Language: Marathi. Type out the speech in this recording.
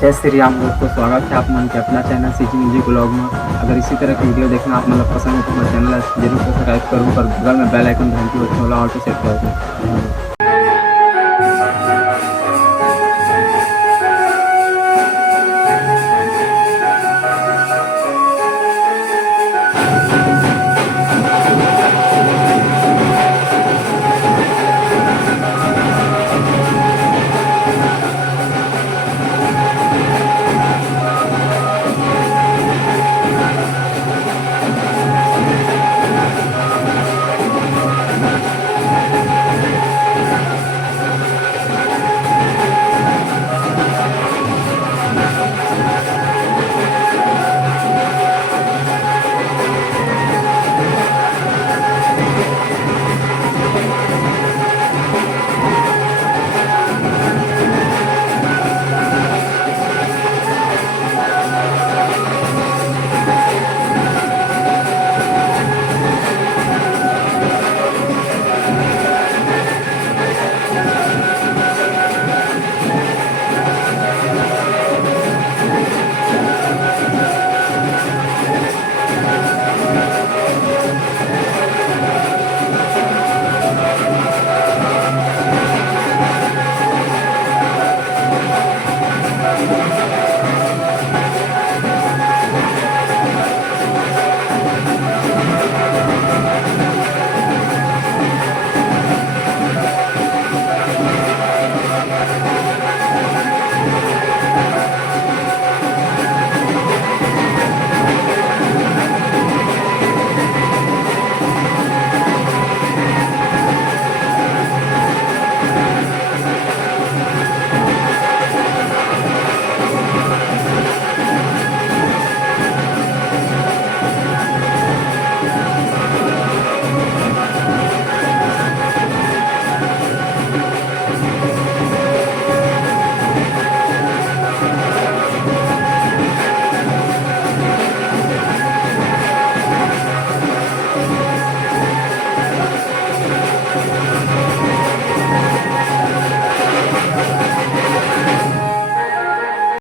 जय श्री राम दोस्तों, स्वागत है आप मन के अपना चैनल सीजी म्यूजिक ब्लॉग में। अगर इसी तरह की वीडियो देखना आप मतलब पसंद है तो हमारे चैनल जरूर सब्सक्राइब करूँ और बगल में बेल आइकन घंटी और ऑल पे सेट कर दूँ।